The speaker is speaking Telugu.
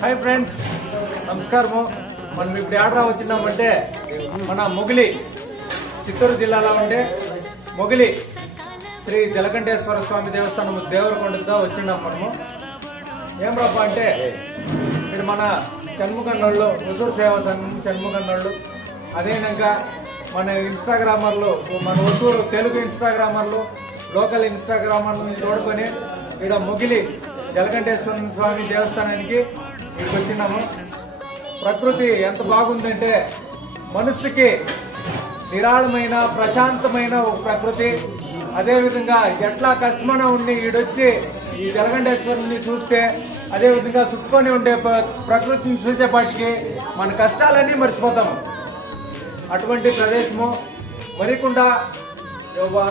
హాయ్ ఫ్రెండ్స్, నమస్కారము. మనం ఇప్పుడు ఆర్డర్ వచ్చినామంటే మన మొగిలి చిత్తూరు జిల్లాలో ఉండే మొగిలి శ్రీ జలకంఠేశ్వర స్వామి దేవస్థానం దేవరకొండగా వచ్చినాం. మనము ఏం రప్ప అంటే ఇక్కడ మన షణ్ముఖన్నోళ్ళు, ఉసూరు సేవా సంఘం షణ్ముఖన్నోళ్ళు, అదేవిధంగా మన ఇన్స్టాగ్రామర్లు, మన ఉసూరు తెలుగు ఇన్స్టాగ్రామర్లు, లోకల్ ఇన్స్టాగ్రామర్లను చూడుకొని ఇక్కడ మొగిలి జలకంఠేశ్వర స్వామి దేవస్థానానికి ఇక్కడికి వచ్చినాము. ప్రకృతి ఎంత బాగుందంటే మనస్సుకి నిరాళమైన ప్రశాంతమైన ప్రకృతి. అదేవిధంగా ఎట్లా కష్టమైన ఉండి ఈడొచ్చి ఈ జలకంఠేశ్వరుని చూస్తే అదేవిధంగా చుట్టుకొని ఉండే ప్రకృతిని చూసేపాటికి మన కష్టాలన్నీ మర్చిపోతాము. అటువంటి ప్రదేశము మరికుండా